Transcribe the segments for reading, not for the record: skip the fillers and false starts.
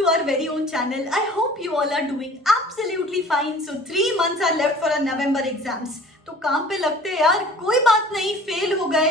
to our very own channel. I hope you all are doing absolutely fine. So 3 months are left for our November exams. तो काम पे लगते हैं यार, कोई बात नहीं, फेल हो गए,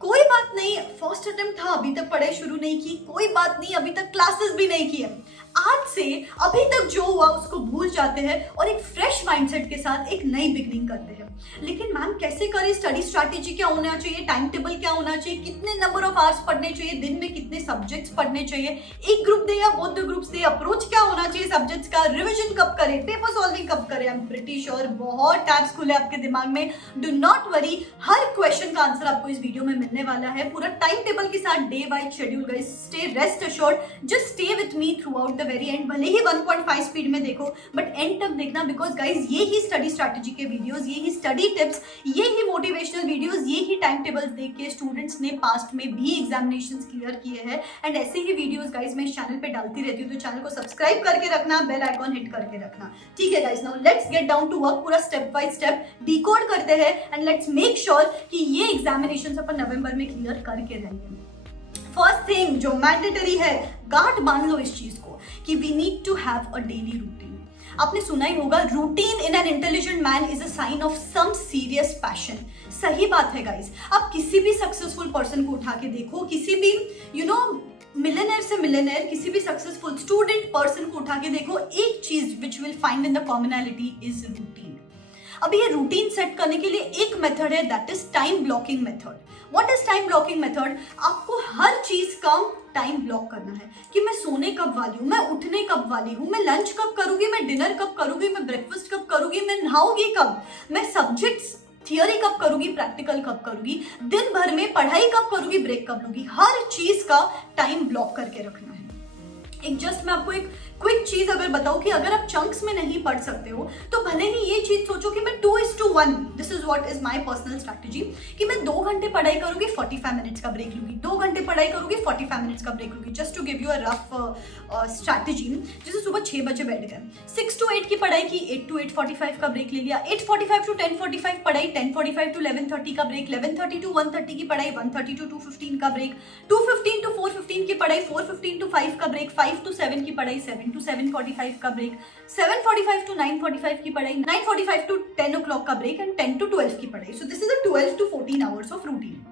कोई बात नहीं, फर्स्ट अटेम्प्ट था, अभी तक पढ़ाई शुरू नहीं की, कोई बात नहीं, अभी तक क्लासेस भी नहीं किए। आज से अभी तक जो हुआ उसको भूल जाते हैं और एक फ्रेश माइंडसेट के साथ एक नई बिगनिंग करते हैं। लेकिन मैम कैसे करें, स्टडी स्ट्रैटेजी क्या होना चाहिए, टाइम टेबल क्या होना चाहिए, कितने नंबर ऑफ आवर्स पढ़ने चाहिए, दिन में कितने सब्जेक्ट्स पढ़ने चाहिए, एक ग्रुप दे या both the groups they, approach क्या होना चाहिए सब्जेक्ट्स का, रिवीजन कब करें, पेपर सॉल्विंग कब करें। आई एम प्रीटी श्योर बहुत टैब्स खुले आपके दिमाग में। Do not worry, her question का आंसर आपको इस वीडियो में मिलने वाला है, पूरा टाइम टेबल के साथ, day wise schedule. Guys stay rest assured, just stay with me through out the very and. भले ही 1.5 स्पीड में देखो बट एंड तक देखना, बिकॉज गाइज ये ही स्टडी स्ट्रैटेजी के वीडियोस, ये ही स्टडी टिप्स, ये ही मोटिवेशनल वीडियोस, ये ही टाइम टेबल्स देख के स्टूडेंट्स ने पास्ट में भी एग्जामिनेशंस क्लियर किए हैं। एंड ऐसे ही वीडियोस गाइज मैं इस चैनल पे डालती रहती हूँ, तो चैनल को सब्सक्राइब करके रखना, बेल आइकॉन हिट करके रखना। ठीक है guys, now let's get down to work, पूरा स्टेप बाय स्टेप डिकोड करते हैं एंड लेट्स मेक श्योर कि ये एग्जामिनेशंस अपन नवंबर में क्लियर करके रहेंगे। फर्स्ट थिंग जो मैंडेटरी है, गांठ बांध लो इस चीज को कि we need to have a daily routine. आपने सुना ही होगा, routine in an intelligent man is a sign of some serious passion. सही बात है गाइस, आप किसी भी सक्सेसफुल पर्सन को उठा के देखो, किसी भी मिलियनेयर से मिलियनेयर, किसी भी सक्सेसफुल स्टूडेंट पर्सन को उठा के देखो, एक चीज which will find in the commonality is routine. अभी ये रूटीन सेट करने के लिए एक मेथड है, that is time blocking method. What is time blocking method? आपको हर चीज का टाइम ब्लॉक करना है कि मैं सोने कब वाली हूँ, मैं उठने कब वाली हूँ, मैं लंच कब करूंगी, मैं डिनर कब करूंगी, मैं ब्रेकफास्ट कब करूंगी, मैं नहाऊंगी कब, मैं सब्जेक्ट्स थियोरी कब करूंगी, प्रैक्टिकल कब करूंगी, दिन भर में पढ़ाई कब करूंगी, ब्रेक कब लूंगी, हर चीज का टाइम ब्लॉक करके रखना है। एक जस्ट मैं आपको एक क्विक चीज अगर बताऊं कि अगर आप चंक्स में नहीं पढ़ सकते हो तो भले ही ये चीज सोचो कि मैं 2:1, this is what is my personal strategy, कि मैं 2 घंटे पढ़ाई करूंगी, 45 मिनट्स का ब्रेक लूंगी, 2 घंटे पढ़ाई करूंगी, 45 मिनट्स का ब्रेक लूंगी। Just to give you a rough strategy, जैसे सुबह 6 बजे बैठ गए, 6 to 8 की पढ़ाई की, 8 to 8:45 का ब्रेक ले लिया, 8:45 to 10:45 पढ़ाई, 10:45 to 11:30 का ब्रेक, 11:30 to 1:30 की पढ़ाई, 1:30 to 2:15 का ब्रेक, 2:15 to 4:15 की पढ़ाई, 4:15 to 5 का ब्रेक, 5 to 7 की पढ़ाई, 7 to 7:45 का ब्रेक, 7:45 to 9:45 की पढ़ाई, 9:45 to 10 o'clock का ब्रेक एंड 10 to 12 की पढ़ाई। सो this is a 12 to 14 hours of routine.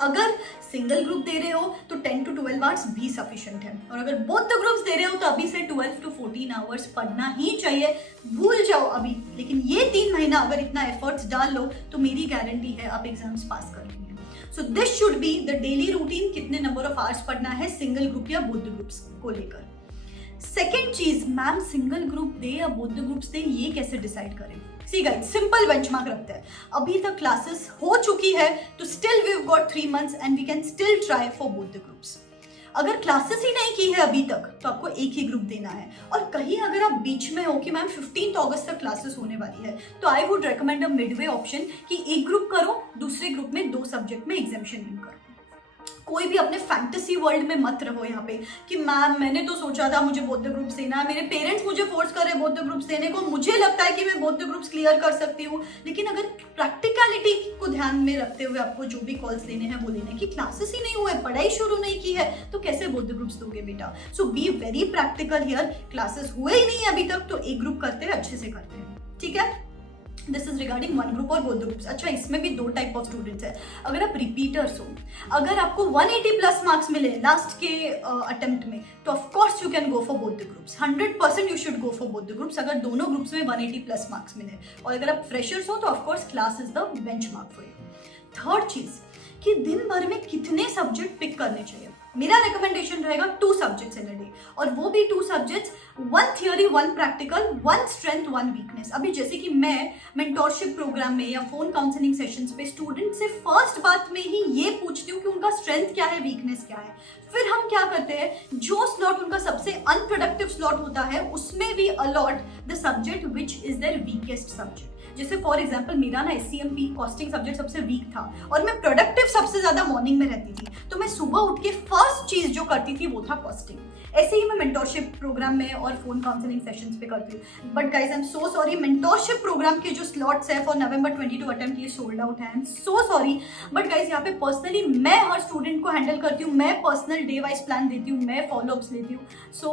अगर सिंगल ग्रुप दे रहे हो तो 10 to 12 आवर्स भी सफिशिएंट है, और अगर बोथ द ग्रुप्स दे रहे हो तो अभी से 12 to 14 आवर्स पढ़ना ही चाहिए। भूल जाओ अभी, लेकिन ये 3 महीना अगर इतना एफर्ट्स डाल लो तो मेरी गारंटी है आप एग्जाम्स पास कर लेंगे। So this should be the daily routine, कितने नंबर ऑफ आवर्स पढ़ना है सिंगल ग्रुप या बोथ द ग्रुप्स को लेकर। सेकेंड चीज, मैम सिंगल ग्रुप दे या बोथ द ग्रुप्स दे, ये कैसे डिसाइड करें? सी गाइस, सिंपल बेंचमार्क रखते हैं। अभी तक क्लासेस हो चुकी है तो still we have got 3 months and we can still try for both the groups. अगर क्लासेस ही नहीं की है अभी तक तो आपको एक ही ग्रुप देना है। और कहीं अगर आप बीच में हो कि मैम 15 अगस्त तक क्लासेस होने वाली है, तो I would recommend a Midway option कि एक ग्रुप करो, दूसरे ग्रुप में 2 सब्जेक्ट में एग्जामिनेशन लिंक करो। कोई भी अपने फैंटेसी वर्ल्ड में मत रहो यहाँ पे कि मैम मैंने तो सोचा था मुझे बोथ द ग्रुप्स देना है, मेरे पेरेंट्स मुझे फोर्स कर रहे हैं बोथ द ग्रुप्स देने को, मुझे लगता है कि मैं बोथ द ग्रुप्स क्लियर कर सकती हूँ। लेकिन अगर प्रैक्टिकलिटी को ध्यान में रखते हुए आपको जो भी कॉल्स लेने हैं वो लेने की, क्लासेस ही नहीं हुए, पढ़ाई शुरू नहीं की है, तो कैसे बोथ द ग्रुप्स दोगे बेटा? So be very practical here. Classes हुए ही नहीं अभी तक तो एक ग्रुप करते हैं, अच्छे से करते हैं, ठीक है? This is regarding one group और बोथ द ग्रुप्स। अच्छा, इसमें भी 2 टाइप ऑफ स्टूडेंट्स है। अगर आप रिपीटर्स हो, अगर आपको 180 प्लस मार्क्स मिले लास्ट के अटेम्प्ट में, तो of course you can go for both the groups. 100% you should go for both the groups अगर दोनों ग्रुप्स में 180 प्लस मार्क्स मिले। और अगर आप फ्रेशर्स हो तो of course class is the benchmark for you. Third चीज कि दिन भर में कितने सब्जेक्ट पिक करने चाहिए। मेरा रिकमेंडेशन रहेगा 2 सब्जेक्ट्स इन अ डे, और वो भी 2 subjects, 1 theory 1 practical, 1 strength 1 weakness. अभी जैसे कि मैं मेंटोरशिप प्रोग्राम में या फोन काउंसलिंग सेशंस पे स्टूडेंट से फर्स्ट बात में ही ये पूछती हूँ कि उनका स्ट्रेंथ क्या है, वीकनेस क्या है। फिर हम क्या करते हैं, जो स्लॉट उनका सबसे अनप्रोडक्टिव स्लॉट होता है उसमें we allot the subject which is their weakest subject. जैसे फॉर एग्जाम्पल मेरा ना SCMP कॉस्टिंग सब्जेक्ट सबसे वीक था और मैं प्रोडक्टिव सबसे ज्यादा मॉर्निंग में रहती थी, तो मैं सुबह उठ के फर्स्ट चीज जो करती थी वो था कॉस्टिंग। ऐसे ही मैं मेंटोरशिप प्रोग्राम में और फोन काउंसलिंग सेशंस पे करती हूँ। But guys I am so sorry, mentorship programme के जो स्लॉट्स है फॉर नवंबर 22 अटेम्प्ट ये सोल्ड आउट है। I am so sorry, but guys यहाँ पे पर्सनली मैं हर स्टूडेंट को हैंडल करती हूँ, मैं पर्सनल डे वाइज प्लान देती हूँ, मैं फॉलोअप्स लेती हूँ। So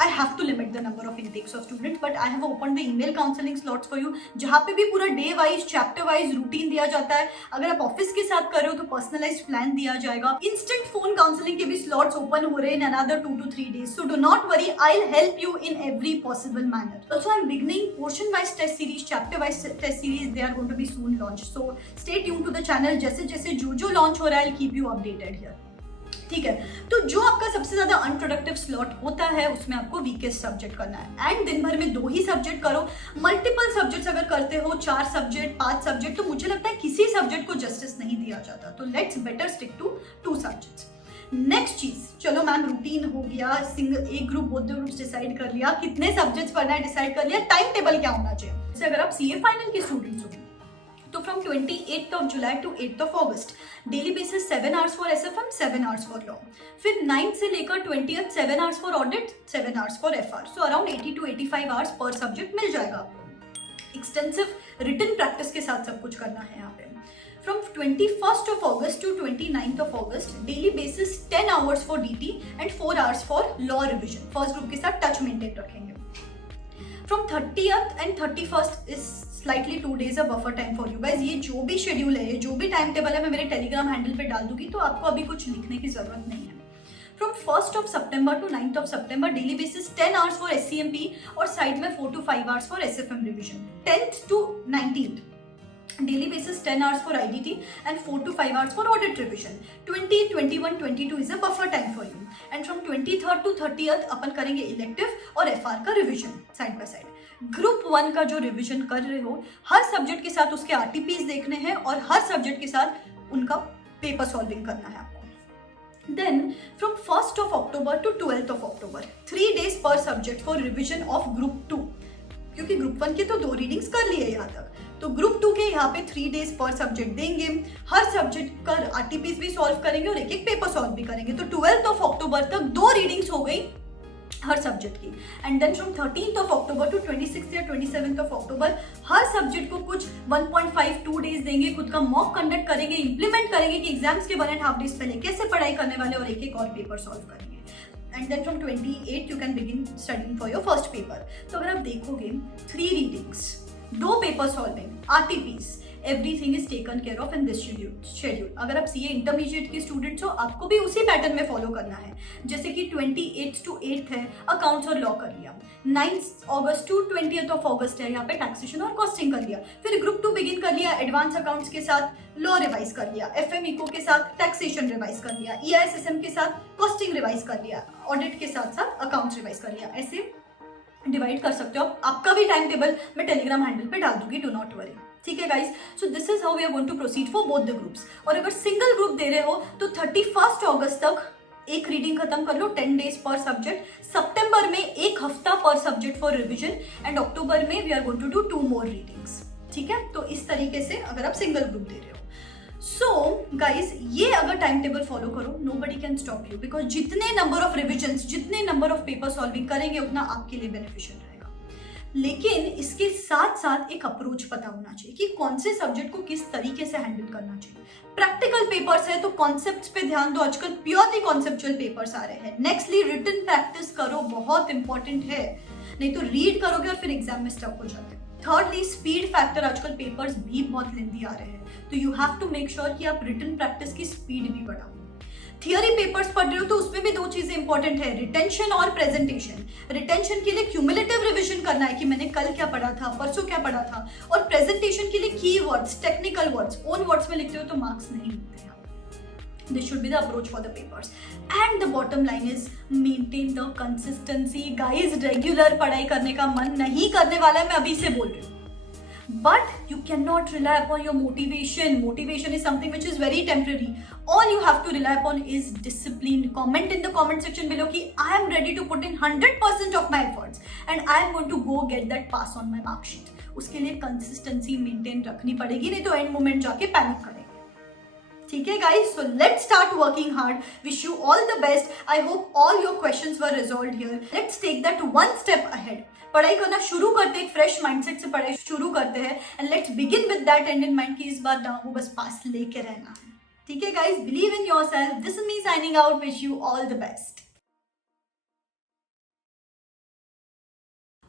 I have to limit the number of intakes of students, but I have open the email counselling slots for you, जहाँ पे भी पूरा day wise chapter wise routine दिया जाता है। अगर आप ऑफिस के साथ कर रहे हो तो पर्सनलाइज्ड प्लान दिया जाएगा। इंस्टेंट फोन काउंसलिंग के भी स्लॉट्स ओपन हो रहे हैं in another 2 to 3 days, so do not worry, I'll help you in every possible manner. Also, I'm beginning portion wise test series, chapter wise test series, they are going to be soon launched, so stay tuned to the channel. जैसे जैसे जो launch हो रहा है I'll keep you updated here. ठीक है, तो जो आपका सबसे ज्यादा अनप्रोडक्टिव स्लॉट होता है उसमें आपको वीकेस्ट सब्जेक्ट करना है, एंड दिन भर में 2 ही सब्जेक्ट करो। मल्टीपल सब्जेक्ट्स अगर करते हो, 4 सब्जेक्ट 5 सब्जेक्ट, तो मुझे लगता है किसी सब्जेक्ट को जस्टिस नहीं दिया जाता, तो let's better stick to 2 subjects. Next चीज, चलो मैम रूटीन हो गया, सिंगल एक ग्रुप बोथ ग्रुप्स डिसाइड कर लिया, कितने सब्जेक्ट्स पढ़ना है डिसाइड कर लिया, टाइम टेबल क्या होना चाहिए। जैसे अगर आप CA फाइनल के स्टूडेंट्स हो तो from 28th of July to 8th of August daily basis 7 hours for SFM, 7 hours for law, फिर 9th से लेकर 20th 7 hours for audit, 7 hours for FR, so around 80 to 85 hours पर subject मिल जाएगा आपको। Extensive written practice के साथ सब कुछ करना है यहाँ पे। From 21st of August to 29th of August, daily basis 10 hours for DT and 4 hours for law revision. First group के साथ touch maintain रखेंगे। From 30th and 31st is slightly 2 days of buffer time for you guys. ये जो भी schedule है, जो भी time table है, मैं मेरे टेलीग्राम हैंडल पे डाल दूंगी, तो आपको अभी कुछ लिखने की जरूरत नहीं है। From 1st of September to 9th of September, daily basis 10 hours for SCMP और साइड में 4 to 5 hours for SFM revision. 10th to 19th daily basis 10 hours for IDT and 4 to 5 hours for audit revision. 20, 21, 22 is a buffer time for you. And from 23rd to 30th अपन करेंगे elective और FR का revision side by side. Group 1 का जो revision कर रहे हो, हर subject के साथ उसके RTPs देखने हैं और हर सब्जेक्ट के साथ उनका पेपर सॉल्विंग करना है आपको। Then from 1st of October to 12th of October, 3 days per subject for revision of group 2, क्योंकि ग्रुप 1 के तो 2 रीडिंग्स कर लिए यहाँ तक, तो ग्रुप 2 के यहाँ पे 3 days पर सब्जेक्ट देंगे। हर सब्जेक्ट का RTPs भी सॉल्व करेंगे और एक एक पेपर सॉल्व भी करेंगे। तो 12th of October तक 2 रीडिंग्स हो गई हर सब्जेक्ट की। And then from 13th of October to 26th या 27th of October her subject को कुछ 1.5-2 days देंगे, खुद का मॉक कंडक्ट करेंगे, इंप्लीमेंट करेंगे कि एग्जाम्स के 1.5 days पहले कैसे पढ़ाई करने वाले और एक एक और पेपर सॉल्व करेंगे। And then from 28 you can begin studying for your first paper. तो अगर आप देखोगे 3 readings, 2 paper solving, RTPs, everything is taken care of in this schedule. अगर आप CA इंटरमीडिएट के स्टूडेंट्स हो, आपको भी उसी पैटर्न में फॉलो करना है। जैसे कि 28th to 8th है अकाउंट्स और लॉ कर लिया, 9th August to 20th of August है यहाँ पे टैक्सेशन और कॉस्टिंग कर लिया, फिर ग्रुप 2 बिगिन कर लिया, एडवांस अकाउंट्स के साथ लॉ रिवाइज कर लिया, FM इको के साथ टैक्सेशन रिवाइज कर लिया, EISSM के साथ कॉस्टिंग रिवाइज कर लिया, ऑडिट के साथ साथ अकाउंट्स रिवाइज कर लिया। ऐसे डिवाइड कर सकते हो। आपका भी टाइम टेबल मैं टेलीग्राम हैंडल पे डाल दूंगी, डू नॉट वरी। ठीक है guys, so this is how we are going to proceed for both the groups. और अगर सिंगल ग्रुप दे रहे हो तो 31st अगस्त तक एक रीडिंग खत्म कर लो, 10 days पर सब्जेक्ट। सितंबर में 1 हफ्ता पर subject for revision, and October में we are going to do 2 more readings. ठीक है, तो इस तरीके से अगर आप सिंगल ग्रुप दे रहे हो। सो गाइज, ये अगर टाइम टेबल फॉलो करो, nobody can stop you, because जितने नंबर ऑफ रिविजन्स, जितने नंबर ऑफ पेपर सॉल्विंग करेंगे उतना आपके लिए बेनिफिशियल रहेगा। लेकिन इसके साथ साथ एक अप्रोच पता होना चाहिए कि कौन से सब्जेक्ट को किस तरीके से हैंडल करना चाहिए। प्रैक्टिकल पेपर्स है तो कॉन्सेप्ट्स पे ध्यान दो, आजकल प्योरली कॉन्सेप्चुअल पेपर्स आ रहे हैं। नेक्स्टली रिटन प्रैक्टिस करो, बहुत इंपॉर्टेंट है, नहीं तो रीड करोगे और फिर एग्जाम में स्टक हो जाते हो। थर्डली स्पीड फैक्टर, आजकल पेपर्स भी बहुत लेंथी आ रहे हैं, तो you have to make sure कि आप रिटन प्रैक्टिस की स्पीड भी बढ़ाओ। थियोरी पेपर्स पढ़ रहे हो तो उसमें भी 2 चीजें इंपॉर्टेंट है, रिटेंशन और प्रेजेंटेशन। रिटेंशन के लिए क्यूमुलेटिव रिवीजन करना है कि मैंने कल क्या पढ़ा था, परसों क्या पढ़ा था, और प्रेजेंटेशन के लिए की words, technical words, own words में लिखते हो तो मार्क्स नहीं मिलते हैं। This should be the approach for the papers. And the bottom line is maintain the consistency. Guys, regular पढ़ाई करने का मन नहीं करने वाला है, मैं अभी से बोल रही हूँ। But you cannot rely upon your motivation. Motivation is something which is very temporary. All you have to rely upon is discipline. Comment in the comment section below कि I am ready to put in 100% of my efforts and I am going to go get that pass on my mark sheet. उसके लिए consistency maintain रखनी पड़ेगी, नहीं तो end moment जाके panic करेंगे। ठीक है guys, so let's start working hard. Wish you all the best. I hope all your questions were resolved here. Let's take that one step ahead. पढ़ाई करना शुरू करते हैं, एक फ्रेश माइंडसेट से पढ़ाई शुरू करते हैं, and let's begin with that and in mind कि इस बार ना वो बस पास लेके रहना है। ठीक है guys, believe in yourself. This is me signing out. Wish you all the best.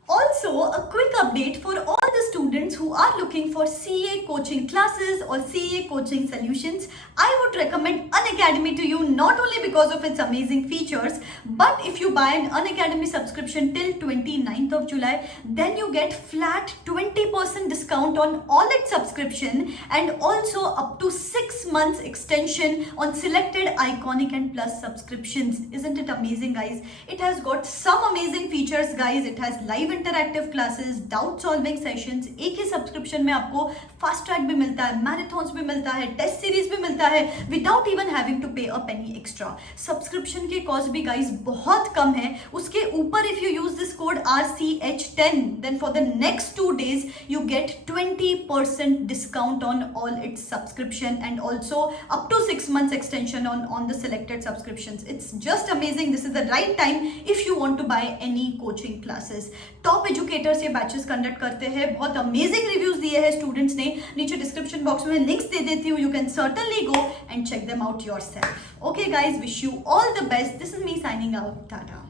Also, a quick update for all the students who are looking for CA coaching classes or CA coaching solutions. I would recommend Unacademy to you, not only because of its amazing features, but if you buy an Unacademy subscription till 29th of July, then you get flat 20% discount on all its subscription and also up to 6 months extension on selected Iconic and Plus subscriptions. Isn't it amazing, guys? It has got some amazing features, guys. It has live interactive classes, doubt solving sessions, एक ही subscription में आपको fast track भी मिलता है, marathons भी मिलता है, test series भी मिलता है without even having to pay a penny extra. Subscription के कॉस्ट भी गाइस बहुत कम है। उसके ऊपर if you use this code RCH10 then for the next 2 days you get 20% discount on all its subscription and also up to 6 months extension on the selected subscriptions. It's just amazing. This is the right time if you want to buy any coaching classes. Top educators ये batches conduct करते हैं, बहुत amazing reviews दिए हैं students ने। नीचे description box में links दे देती हूँ, you can certainly go and check them out yourself. Okay guys, wish you all the best. This is me signing out. Tata.